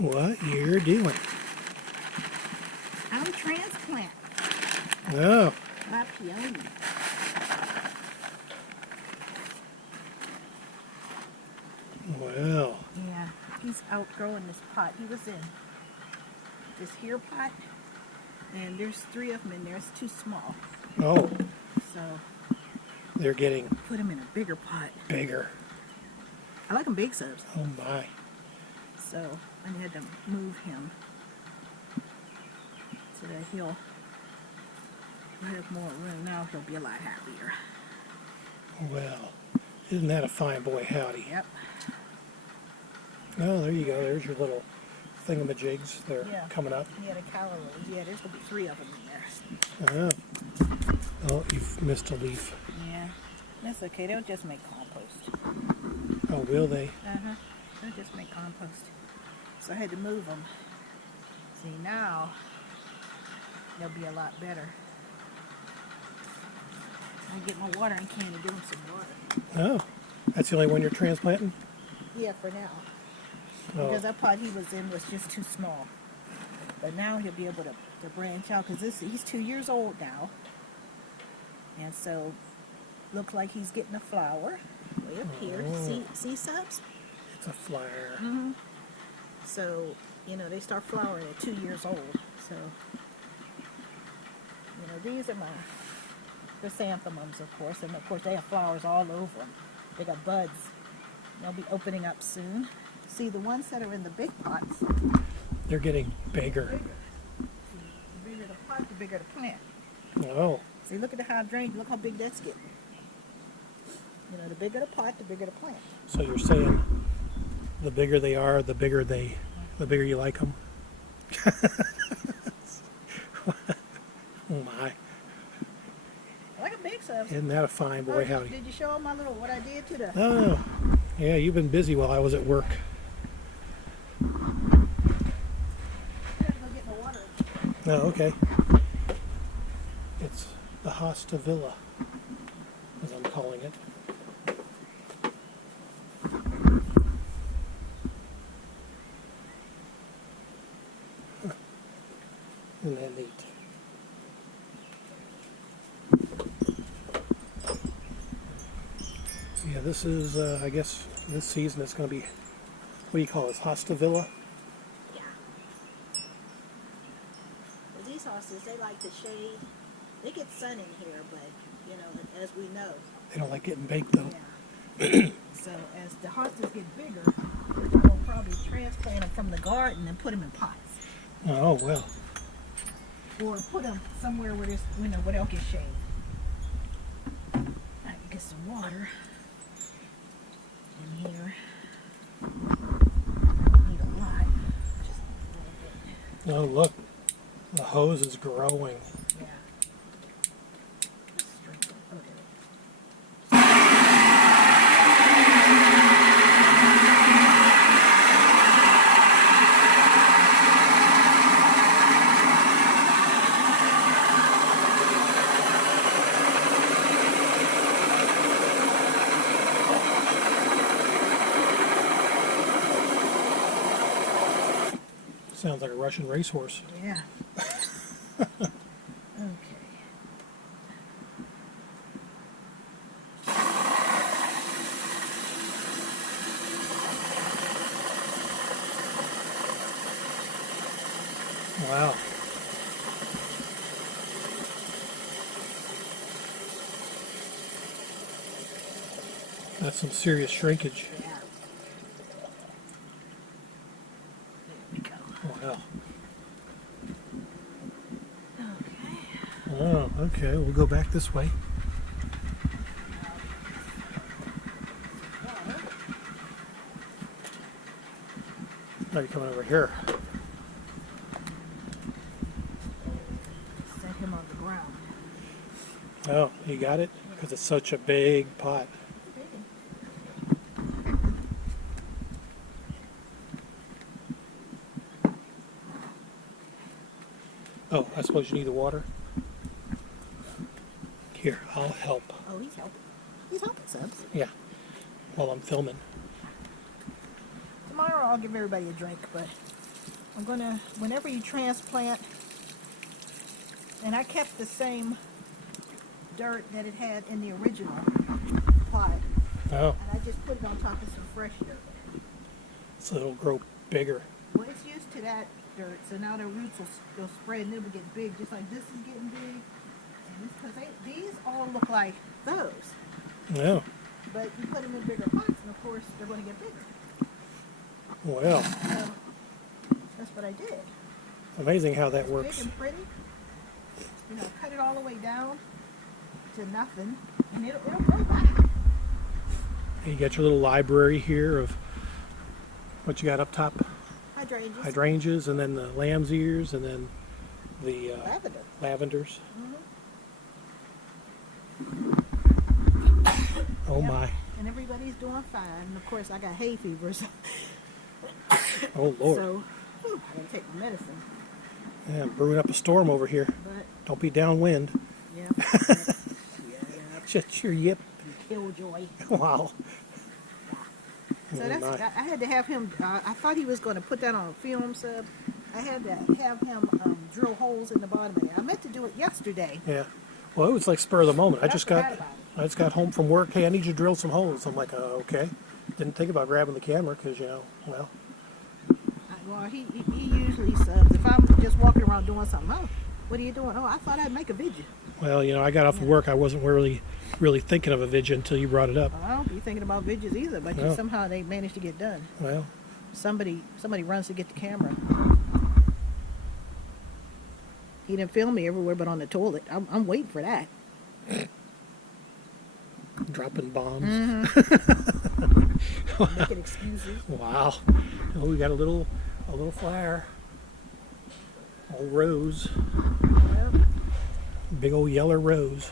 what you're doing. I'm transplant. Oh. My peony. Well. Yeah, he's outgrowing this pot. He was in this here pot, and there's 3 of them in there. It's too small. Oh. So They're getting put him in a bigger pot. bigger. I like them big subs. Oh my. So I had to move him so that he'll have more room. Now he'll be a lot happier. Well, isn't that a fine boy, howdy? Yep. Oh, there you go. There's your little thingamajigs. They're coming up. Yeah, the calla rose. Yeah, there's going to be 3 of them in there. Oh. Oh, you've missed a leaf. Yeah, that's okay. They'll just make compost. Oh, will they? Uh-huh. They'll just make compost. So I had to move them. See, now they'll be a lot better. I get my watering can and give them some water. Oh, that's the only one you're transplanting? Yeah, for now. Oh. Because that pot he was in was just too small. But now he'll be able to branch out because he's 2 years old now. And so, looks like he's getting a flower way up here. See subs? It's a flower. Mm-hmm. So, you know, they start flowering at 2 years old. So, you know, these are my chrysanthemums, of course. And, of course, they have flowers all over them. They got buds. They'll be opening up soon. See, the ones that are in the big pots, they're getting bigger. The bigger the pot, the bigger the plant. Oh. See, look at the hydrangea. Look how big that's getting. You know, the bigger the pot, the bigger the plant. So you're saying the bigger they are, the bigger you like them? Oh my. I like a big stuff. Isn't that a fine boy, howdy? Did you show them what I did to the... Oh, yeah, you've been busy while I was at work. I have to go get my water. Oh, okay. It's the Hosta Villa, as I'm calling it. Huh. Isn't that neat? Yeah, this is, I guess, this season it's going to be, what do you call it, Hosta Villa? Yeah. Well, these horses, they like the shade. They get sun in here, but, you know, as we know. They don't like getting baked, though. Yeah. So as the horses get bigger, we'll probably transplant them from the garden and put them in pots. Oh, well. Or put them somewhere where there's, you know, where they'll get shade. I can get some water in here. I don't need a lot, just a little bit. Oh, look. The hose is growing. Yeah. Let's drink it. Okay. Sounds like a Russian racehorse. Yeah. Okay. Wow. That's some serious shrinkage. Yeah. There we go. Wow. Okay. Oh, okay. We'll go back this way. Now you're coming over here. Set him on the ground. Oh, you got it? Because it's such a big pot. Oh, I suppose you need the water? Here, I'll help. Oh, he's helping. He's helping subs. Yeah, while I'm filming. Tomorrow I'll give everybody a drink, but I'm gonna, whenever you transplant, and I kept the same dirt that it had in the original pot, Oh, and I just put it on top of some fresh dirt. so it'll grow bigger. Well, it's used to that dirt, so now the roots will spread and it'll get big, just like this is getting big. And because these all look like those, Yeah. but you put them in bigger pots, and of course they're going to get bigger. Well, So that's what I did. amazing how that It's works. big and pretty. You know, cut it all the way down to nothing, and it'll grow back. You got your little library here of what you got up top. Hydrangeas. Hydrangeas, and then the lamb's ears, and then the Lavender. lavenders. Mm-hmm. Oh Yep. my. And everybody's doing fine. And of course, I got hay fever, so, Oh Lord. so whew, I didn't take the medicine. Yeah, I'm brewing up a storm over here. But Don't be downwind. yeah, Shut your yip. killjoy. Wow. So Oh, that's, my. I had to have him, I thought he was going to put that on a film sub. I had to have him drill holes in the bottom of it. I meant to do it yesterday. Yeah. Well, it was like spur of the moment. I But I just forgot got about I just got home from work. Hey, I need you to drill some holes. I'm like, okay. Didn't think about grabbing the camera because, you know, well, Well, he usually subs. If I'm just walking around doing something, oh, what are you doing? Oh, I thought I'd make a video. well, you know, I got off of work. I wasn't really thinking of a video until you brought it up. Well, I don't be thinking about videos either, but No. somehow they managed to get done. Well, Somebody runs to get the camera. He didn't film me everywhere but on the toilet. I'm waiting for that. dropping bombs. Making excuses. Wow. Oh, we got a little flower. Old rose. Yep. Big old yellow rose.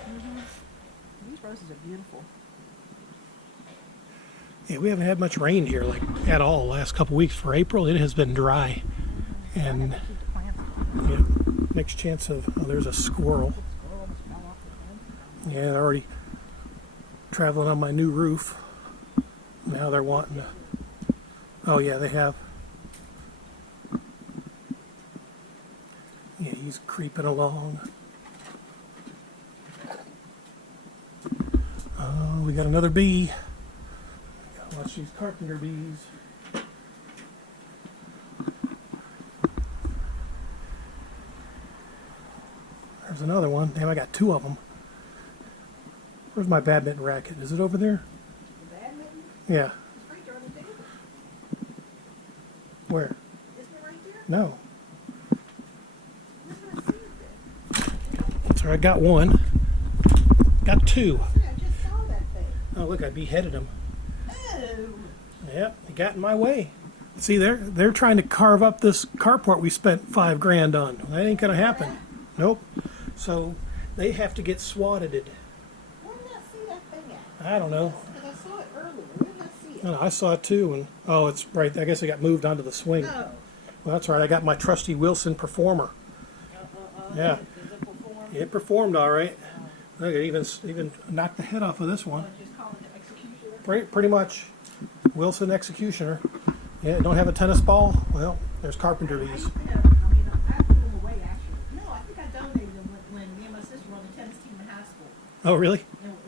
These roses are beautiful. Yeah, we haven't had much rain here, like at all, last couple weeks. For April, it has been dry. I And had to keep the plants yeah, next chance of, oh, there's a squirrel. Squirrel almost fell off the fence. Yeah, they're already traveling on my new roof. Now they're wanting to, oh yeah, they have. Yeah, he's creeping along. Oh, we got another bee. Gotta watch these carpenter bees. There's another one. Damn, I got two of them. Where's my badminton racket? Is it over there? The badminton? Yeah. It's right there on the table. Where? Isn't it right there? No. Where's my seed So I got one. Got two. then? I just saw that thing. Oh, look, I beheaded them. Oh. Yep, they got in my way. See, they're trying to carve up this carport we spent $5 grand on. That ain't gonna happen. Nope. So they have to get swatted. Where did I see that thing at? I don't know. Because I saw it earlier. Where did I see it? No, I saw it too, and oh, it's right. I guess it got moved onto the swing. No. Well, that's right. I got my trusty Wilson Performer. Yeah. Does it perform? It performed all right. Look, it even knocked the head off of this one. Just call it the executioner. Pretty much. Wilson Executioner. Yeah, don't have a tennis ball? Well, there's Carpenter I bees. used to have, I threw them away actually. No, I think I donated them when me and my sister were on the tennis team in high school. Oh, really?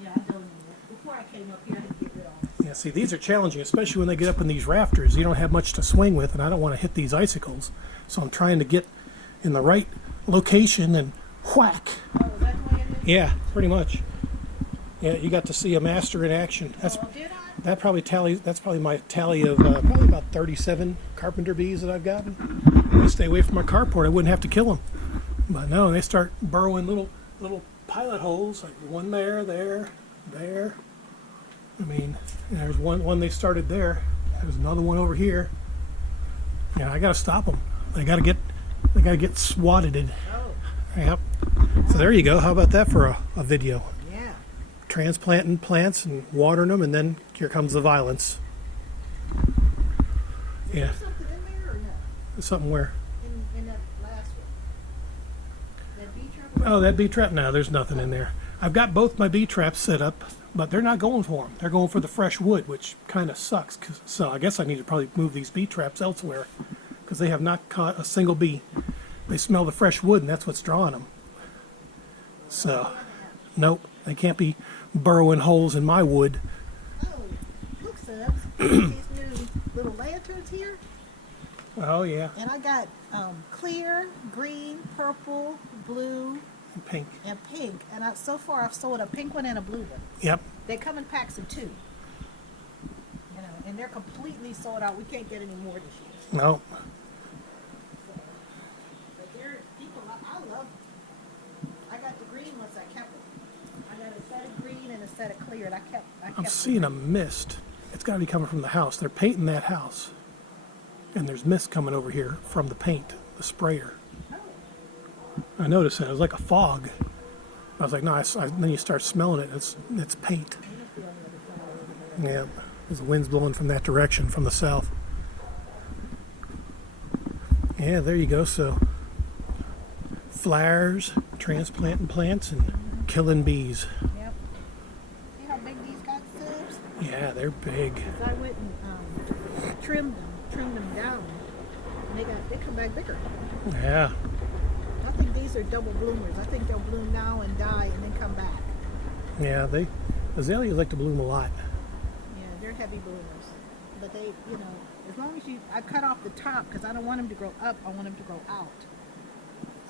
Yeah, I donated them. Before I came up here, I had to get rid of them. Yeah, see, these are challenging, especially when they get up in these rafters. You don't have much to swing with, and I don't want to hit these icicles. So I'm trying to get in the right location and whack. Oh, is that the way it is? Yeah, pretty much. Yeah, you got to see a master in action. That's Oh, did I? that probably tallies. That's probably my tally of probably about 37 Carpenter bees that I've gotten. If I stay away from my carport, I wouldn't have to kill them. But no, they start burrowing little pilot holes, like one there. I mean, there's one they started there. There's another one over here. Yeah, I got to stop them. They got to get swatted. Oh, Yep. So there you go. How about that for a video? yeah. Transplanting plants and watering them, and then here comes the violence. Yeah, Is there something in there or no? something where. In that last one? That bee trap? Oh, that bee trap. No, there's nothing in there. I've got both my bee traps set up, but they're not going for them. They're going for the fresh wood, which kind of sucks. So I guess I need to probably move these bee traps elsewhere, because they have not caught a single bee. They smell the fresh wood, and that's what's drawing them. So, nope, they can't be burrowing holes in my wood. Oh, look, Subs. These new little lanterns here. Oh, yeah, And I got clear, green, purple, blue, and pink. and pink. And so far I've sold a pink one and a blue one. Yep. They come in packs of 2. You know, and they're completely sold out. We can't get any more this year. No. But they're people. I love them. I got the green ones. I kept them. I got a set of green and a set of clear, and I kept. I'm seeing a mist. It's got to be coming from the house. They're painting that house. And there's mist coming over here from the paint, the sprayer. I noticed it. It was like a fog. I was like, no, then you start smelling it. It's paint. Yeah, the wind's blowing from that direction, from the south. Yeah, there you go. So, flowers, transplanting plants, and killing bees. Yep. See how big these got, Subs? Yeah, they're big. 'Cause I went and trimmed them down, and they come back bigger. Yeah, I think these are double bloomers. I think they'll bloom now and die and then come back. yeah. Azaleas like to bloom a lot. Yeah, they're heavy bloomers. But they, you know, as long as I cut off the top because I don't want them to grow up. I want them to grow out.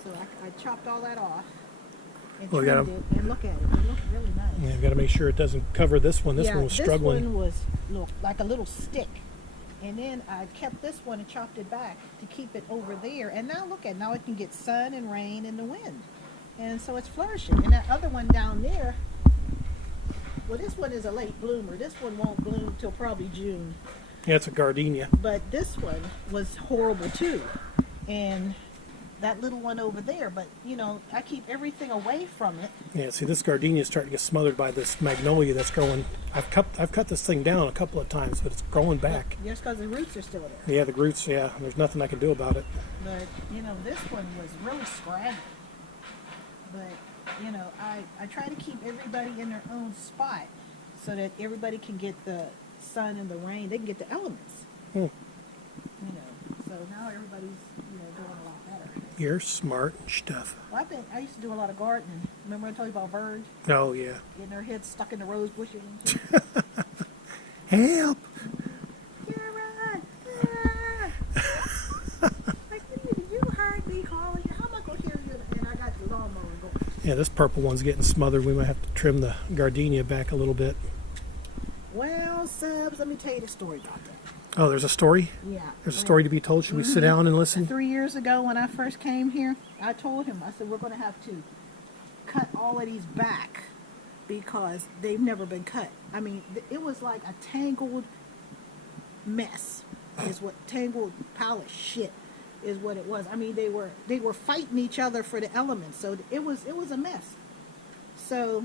So I chopped all that off and Well, we got trimmed it. And look at it. They look really nice. Yeah, we've got to make sure it doesn't cover this one. This Yeah, one was struggling. This one was look like a little stick. And then I kept this one and chopped it back to keep it over there. And now look at it. Now it can get sun and rain and the wind. And so it's flourishing. And that other one down there, well, this one is a late bloomer. This one won't bloom till probably June. Yeah, it's a gardenia. But this one was horrible too. And that little one over there, but you know, I keep everything away from it. Yeah, see, this gardenia is starting to get smothered by this magnolia that's growing. I've cut this thing down a couple of times, but it's growing back. Just because the roots are still there. Yeah, the roots. Yeah, there's nothing I can do about it. But you know, this one was really scraggly. But you know, I try to keep everybody in their own spot so that everybody can get the sun and the rain. They can get the elements. Hmm. You know, so now everybody's doing a lot better. You're smart and stuff. Well, I used to do a lot of gardening. Remember I told you about birds Oh yeah. getting their heads stuck in the rose bushes? Help! Karen! Like, you heard me calling you. How am I going to hear you? And I got the lawnmower going. Yeah, this purple one's getting smothered. We might have to trim the gardenia back a little bit. Well, Subs, let me tell you the story about that. Oh, there's a story? Yeah. There's a story to be told. Should we sit down and listen? 3 years ago when I first came here, I told him, I said, we're going to have to cut all of these back because they've never been cut. I mean, it was like a tangled mess is what, tangled pile of shit is what it was. I mean, they were fighting each other for the elements, so it was a mess. So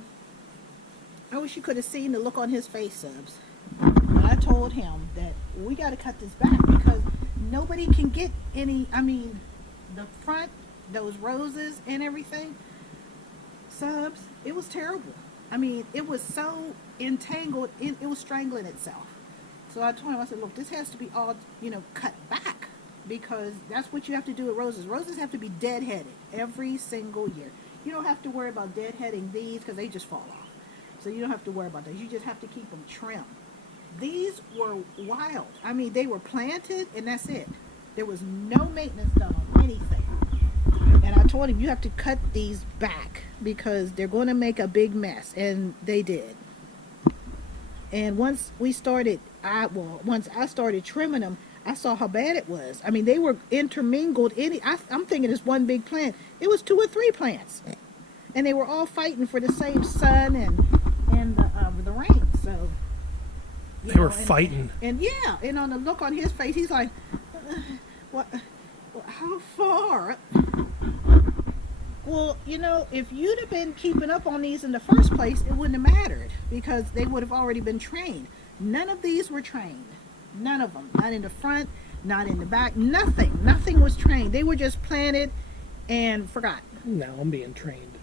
I wish you could have seen the look on his face, Subs. I told him that we got to cut this back because nobody can get any, I mean, the front, those roses and everything, Subs, it was terrible. I mean, it was so entangled, it was strangling itself. So I told him, I said, look, this has to be all, cut back because that's what you have to do with roses. Roses have to be deadheaded every single year. You don't have to worry about deadheading these because they just fall off. So you don't have to worry about those. You just have to keep them trimmed. These were wild. I mean, they were planted and that's it. There was no maintenance done on anything. And I told him, you have to cut these back because they're going to make a big mess. And they did. And once I started trimming them, I saw how bad it was. I mean, they were intermingled. I'm thinking it's one big plant. It was 2 or 3 plants. And they were all fighting for the same sun and the rain. So They were fighting. And yeah, and on the look on his face, he's like, "What? How far?" Well, if you'd have been keeping up on these in the first place, it wouldn't have mattered because they would have already been trained. None of these were trained. None of them. Not in the front, not in the back. Nothing. Nothing was trained. They were just planted and forgot. Now I'm being trained.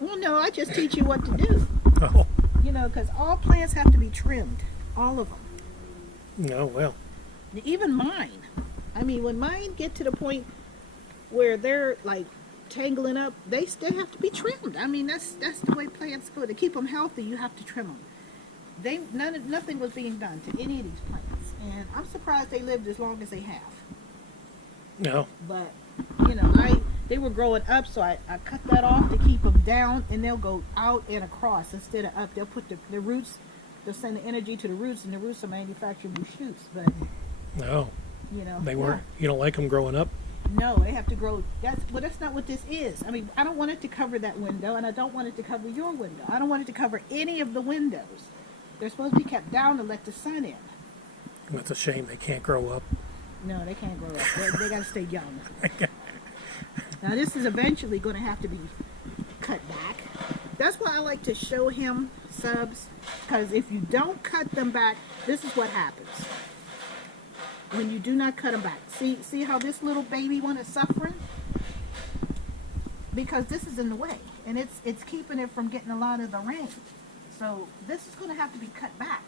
Well, no, I just teach you what to do. Oh. Because all plants have to be trimmed. All of them. No, well. Even mine. I mean, when mine get to the point where they're like tangling up, they still have to be trimmed. I mean, that's the way plants go. To keep them healthy, you have to trim them. Nothing was being done to any of these plants, and I'm surprised they lived as long as they have. No. But you know, they were growing up, so I cut that off to keep them down, and they'll go out and across instead of up. They'll put the roots. They'll send the energy to the roots, and the roots will manufacture new shoots. But No. you know, They weren't. You don't like them growing up? no, they have to grow. That's not what this is. I mean, I don't want it to cover that window, and I don't want it to cover your window. I don't want it to cover any of the windows. They're supposed to be kept down to let the sun in. It's a shame they can't grow up. No, they can't grow up. They got to stay young. Now, this is eventually going to have to be cut back. That's why I like to show him subs, because if you don't cut them back, this is what happens. When you do not cut them back. See how this little baby one is suffering? Because this is in the way, and it's keeping it from getting a lot of the rain. So this is going to have to be cut back.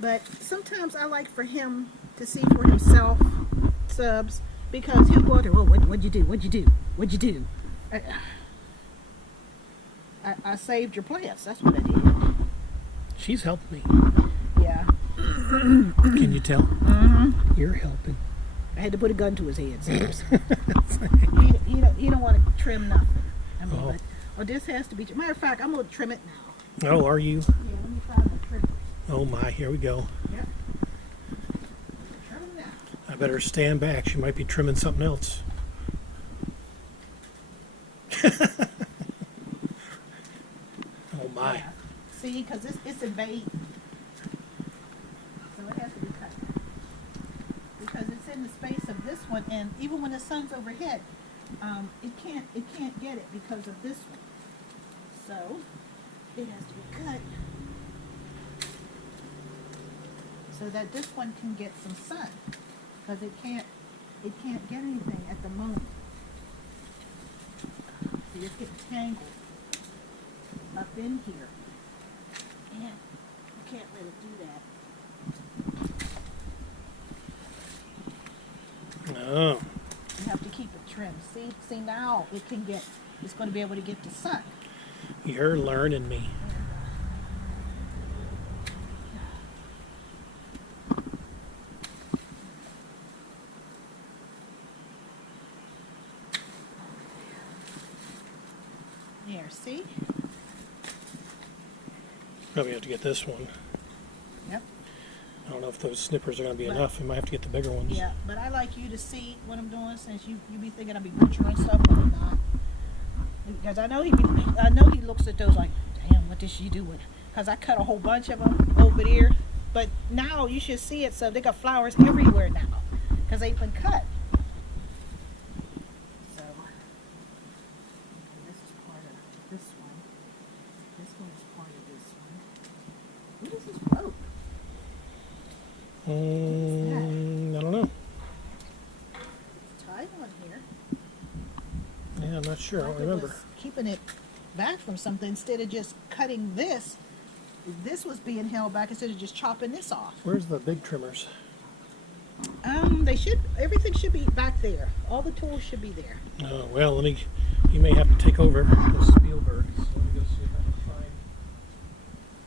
But sometimes I like for him to see for himself subs, because he'll go there, well, what'd you do? What'd you do? What'd you do? I saved your plants. That's what I did. She's helped me. Yeah. Can you tell? Mm-hmm. You're helping. I had to put a gun to his head. Sabs. he don't want to trim nothing. I mean, but this has to be. Matter of fact, I'm going to trim it now. Oh, are you? Yeah, let me find my trimmers. Oh my, here we go. Yep. Trim them now. I better stand back. She might be trimming something else. Oh my. Yeah. See, because it's a bait. So it has to be cut. Because it's in the space of this one, and even when the sun's overhead, it can't get it because of this one. So it has to be cut so that this one can get some sun. Because it can't get anything at the moment. So it's getting tangled up in here. And you can't let it do that. Oh. You have to keep it trimmed. See now it's going to be able to get the sun. You're learning me. There, see? Probably have to get this one. Yep. I don't know if those snippers are going to be But- enough. We might have to get the bigger ones. Yeah, but I like you to see what I'm doing, since you be thinking I'll be butchering stuff, but I'm not. Because I know he looks at those like, damn, what did she do with? Because I cut a whole bunch of them over there, but now you should see it. So they got flowers everywhere now because they've been cut. So this is part of this one. This one is part of this one. What is this rope? I don't know. It's tied on here. Yeah, I'm not sure. I don't Like it remember. was keeping it back from something instead of just cutting this. This was being held back instead of just chopping this off. Where's the big trimmers? Everything should be back there. All the tools should be there. Oh, well, you may have to take over the Spielberg. So let me go see if I can find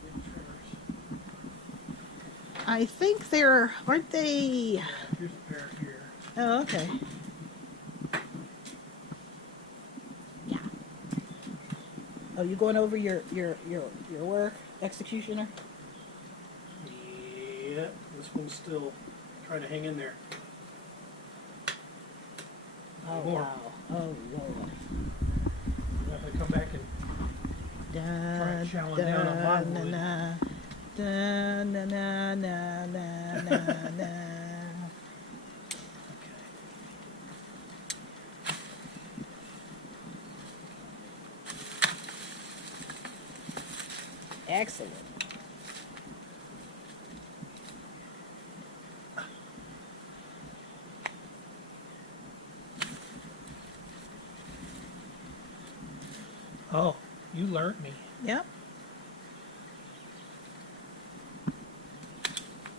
big trimmers. I think aren't they? Here's a pair here. Oh, okay. Yeah. Oh, you going over your work, executioner? Yeah, this one's still trying to hang in there. Oh More. wow. Oh Lord. I have to come back and try chowing down on my wood. Na, na, na, na, na, na, na. Excellent. Oh, you learned me. Yep.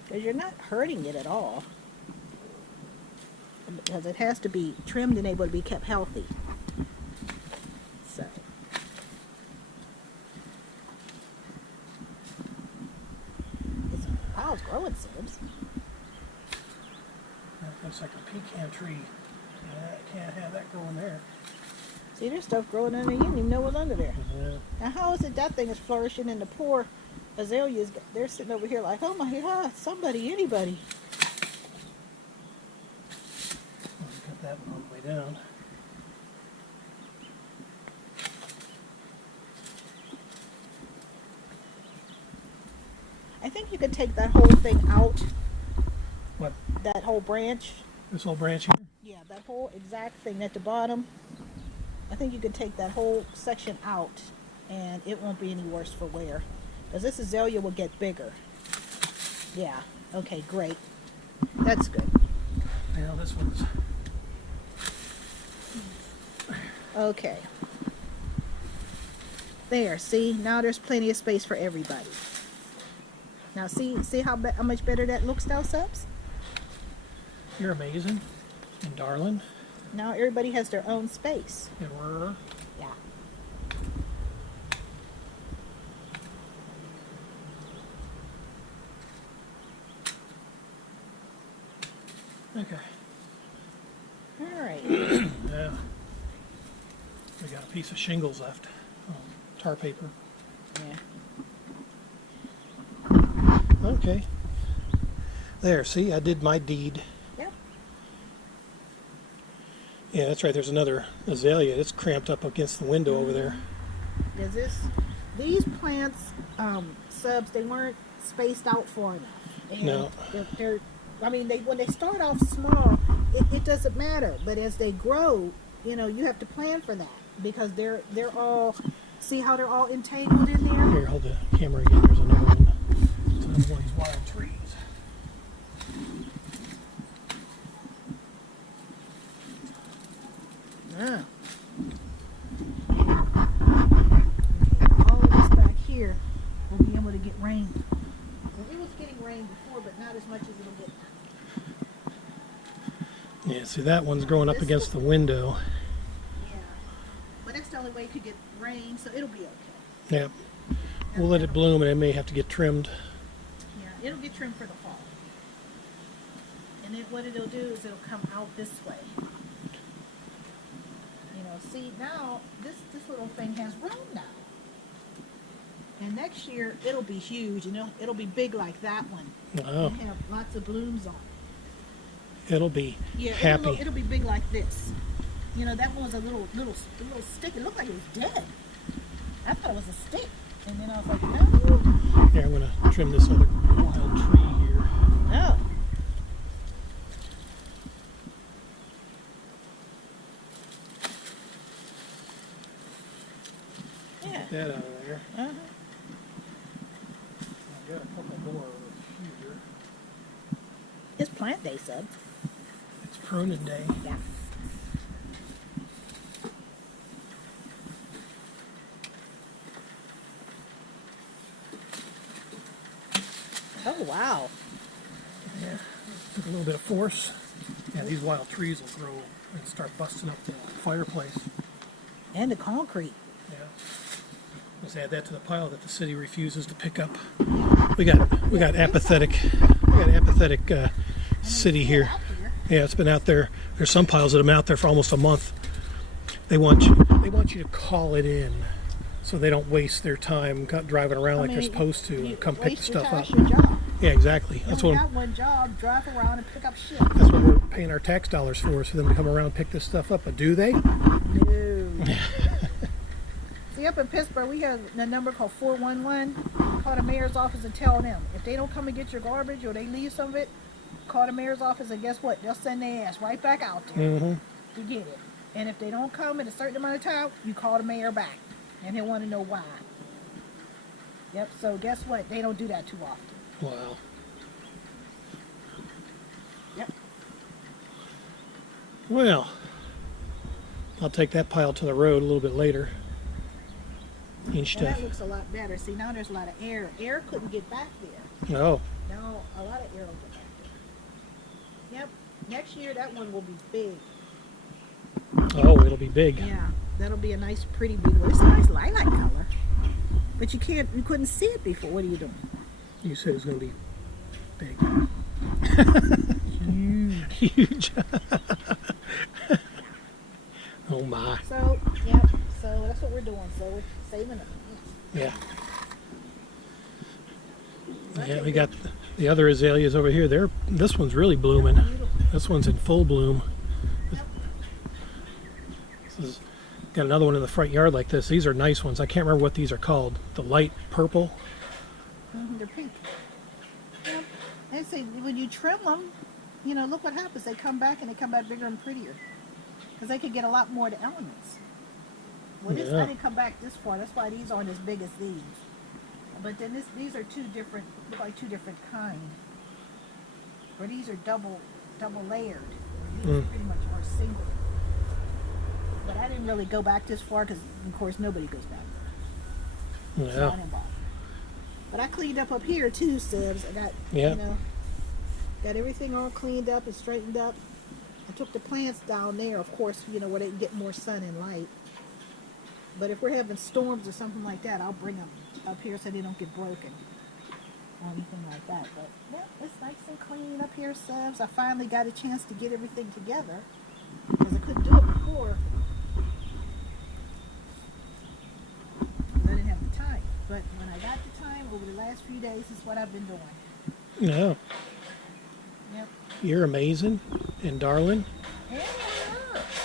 Because you're not hurting it at all. because it has to be trimmed and able to be kept healthy. So. Wow, it's growing, Sibs. That looks like a pecan tree. Yeah, can't have that growing there. See, there's stuff growing under there. You don't even know what's under there. Yeah. Now, how is it that thing is flourishing and the poor azaleas, they're sitting over here like, oh my God, somebody, anybody. Cut that one all the way down. I think you could take that whole thing out. What? That whole branch. This whole branch here? Yeah, that whole exact thing at the bottom. I think you could take that whole section out and it won't be any worse for wear. Because this azalea will get bigger. Yeah, okay, great. That's good. Now this one's... Okay. There, see? Now there's plenty of space for everybody. Now see how much better that looks now, Subs? You're amazing and darling. Now everybody has their own space. And we're... Yeah. Okay. All right. Yeah. We got a piece of shingles left. Tar paper. Yeah. Okay. There, see, I did my deed. Yep. Yeah, that's right. There's another azalea that's cramped up against the window over there. Does these plants, Subs, they weren't spaced out far enough. And No. They're I mean, when they start off small, it doesn't matter. But as they grow, you know, you have to plan for that because they're all, see how they're all entangled in there? Here, hold the camera again. There's another one. It's another one of these wild trees. Ah. Okay, all of this back here will be able to get rain. It was getting rain before, but not as much as it'll get now. Yeah, see, that one's growing up against the window. Yeah. But that's the only way you could get rain, so it'll be okay. Yep. We'll let it bloom and it may have to get trimmed. Yeah, it'll get trimmed for the fall. And then what it'll do is it'll come out this way. You know, see now this little thing has grown now. And next year it'll be huge, you know, it'll be big like that one. Oh, And have lots of blooms on it. it'll be Yeah, happy. it'll be big like this. You know, that one was a little stick. It looked like it was dead. I thought it was a stick. And then I was like, no. Here, I'm going to trim this other wild tree here. No. Yeah. Get that out of there. Uh-huh. I've got a couple more over here. It's plant day, Subs. It's pruning day. Yeah. Oh, wow. Yeah, took a little bit of force. Yeah, these wild trees will grow and start busting up the fireplace. And the concrete. Yeah. Let's add that to the pile that the city refuses to pick up. We got apathetic city here. Yeah, it's been out there. There's some piles that have been out there for almost a month. They want you to call it in, so they don't waste their time driving around like they're supposed to and come pick the stuff up. Your job. Yeah, exactly. That's You what got one job, drive around and pick up shit. that's what we're paying our tax dollars for, is for them to come around and pick this stuff up. But do they? No. See, up in Pittsburgh, we have a number called 411. Call the mayor's office and tell them. If they don't come and get your garbage or they leave some of it, call the mayor's office and guess what? They'll send their ass right back out there to get it. And if they don't come in a certain amount of time, you call the mayor back. And he'll want to know why. Yep, so guess what? They don't do that too often. Wow. Yep. Well, I'll take that pile to the road a little bit later. Each Well, that stuff. looks a lot better. See, now there's a lot of air. Air couldn't get back there. Oh, Now a lot of air will get back there. Yep. Next year, that one will be big. Oh, it'll be big. Yeah, that'll be a nice, pretty big one. It's a nice lilac color, but you couldn't see it before. What are you doing? You said it was going to be big. Huge. Huge. Oh my. So, yeah, so that's what we're doing. So we're saving it. Yeah. Yeah, we got the other azaleas over here. This one's really blooming. Beautiful. This one's in full bloom. Yep. Got another one in the front yard like this. These are nice ones. I can't remember what these are called. The light purple. They're pink. Yep. They say when you trim them, look what happens. They come back and they come back bigger and prettier. Because they could get a lot more of the elements. Well, this Yeah. I didn't come back this far. That's why these aren't as big as these. But then these are look like two different kind. Or these are double layered. These pretty much are single. But I didn't really go back this far because, of course, nobody goes back there. Yeah. So I didn't bother. But I cleaned up here too, Sibs. I got, got everything all cleaned up and straightened up. I took the plants down there, of course, where they get more sun and light. But if we're having storms or something like that, I'll bring them up here so they don't get broken or anything like that. But yeah, it's nice and clean up here, Sibs. I finally got a chance to get everything together because I couldn't do it before. I didn't have the time. But when I got the time over the last few days, is what I've been doing. Yeah. Yep. You're amazing and darling. Yeah.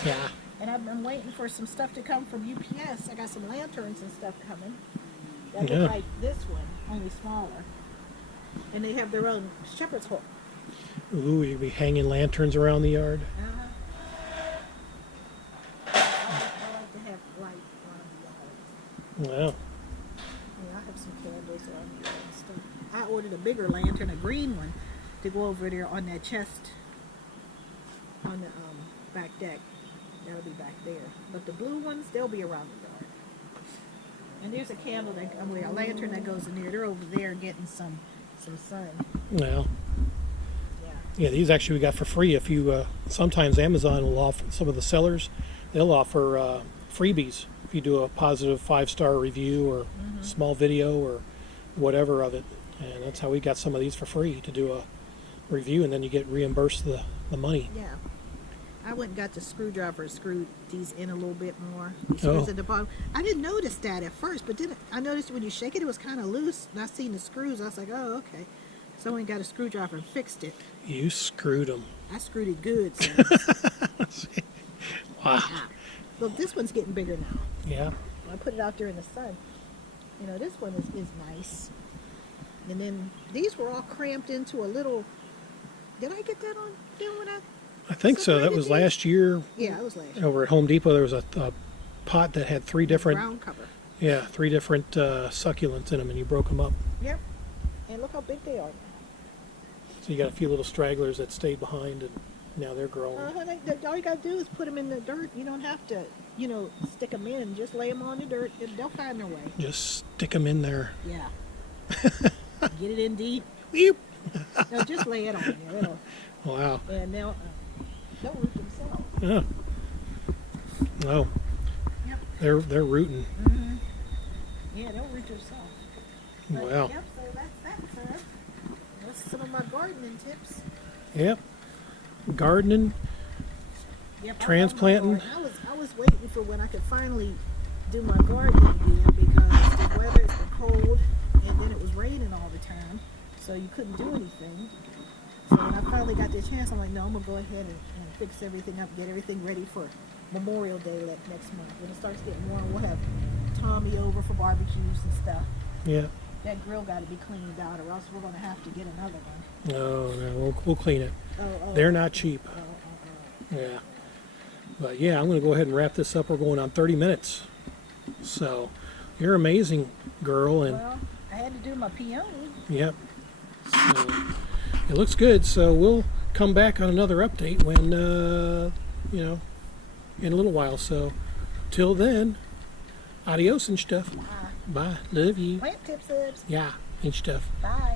Yeah. And I've been waiting for some stuff to come from UPS. I got some lanterns and stuff coming. That look like this one, only smaller. And they have their own shepherd's hook. Ooh, you'll be hanging lanterns around the yard. I like to have light around the yard. Wow. Yeah, I have some candles around the yard and stuff. I ordered a bigger lantern, a green one, to go over there on that chest on the back deck. That'll be back there. But the blue ones, they'll be around the yard. And there's a candle, a lantern that goes in there. They're over there getting some sun. Well, Yeah. yeah, these actually we got for free. If you sometimes Amazon will offer, some of the sellers, they'll offer freebies if you do a positive 5-star review or small video or whatever of it. And that's how we got some of these for free, to do a review, and then you get reimbursed the money. Yeah. I went and got the screwdriver, screwed these in a little bit more. These Oh. screws at the bottom. I didn't notice that at first, but then I noticed when you shake it, it was kind of loose. And I seen the screws. I was like, oh, okay. So I went and got a screwdriver and fixed it. You screwed them. I screwed it good. So. Wow. Look, this one's getting bigger now. Yeah. I put it out there in the sun. This one is nice. And then these were all cramped into a little. Did I get that on film when I think so. That was last year. Yeah, it was last year. Over at Home Depot, there was a pot that had three different Brown cover. succulents in them, and you broke them up. Yep. And look how big they are. So you got a few little stragglers that stayed behind, and now they're growing. All you got to do is put them in the dirt. You don't have to, stick them in. Just lay them on the dirt, and they'll find their way. Just stick them in there. Yeah. Get it in deep. Beep. No, just lay it on there. Wow. And they'll root themselves. Yeah. Oh. Yep. They're rooting. Mm-hmm. Yeah, they'll root themselves. But, Wow. Yep. So that's that, sir. That's some of my gardening tips. Yep. Gardening. Yep, Transplanting. I was waiting for when I could finally do my gardening again because the weather's been cold and then it was raining all the time, so you couldn't do anything. So when I finally got the chance, I'm like, no, I'm gonna go ahead and fix everything up, get everything ready for Memorial Day next month. When it starts getting warm, we'll have Tommy over for barbecues and stuff. Yeah. That grill got to be cleaned out, or else we're gonna have to get another one. No, we'll clean it. They're not cheap. Yeah. But yeah, I'm going to go ahead and wrap this up. We're going on 30 minutes. So you're amazing, girl. And Well, I had to do my peony. yep. So it looks good. So we'll come back on another update when, in a little while. So till then, adios and stuff. Bye. Love you. Plant tips, Ibs. Yeah, and stuff. Bye.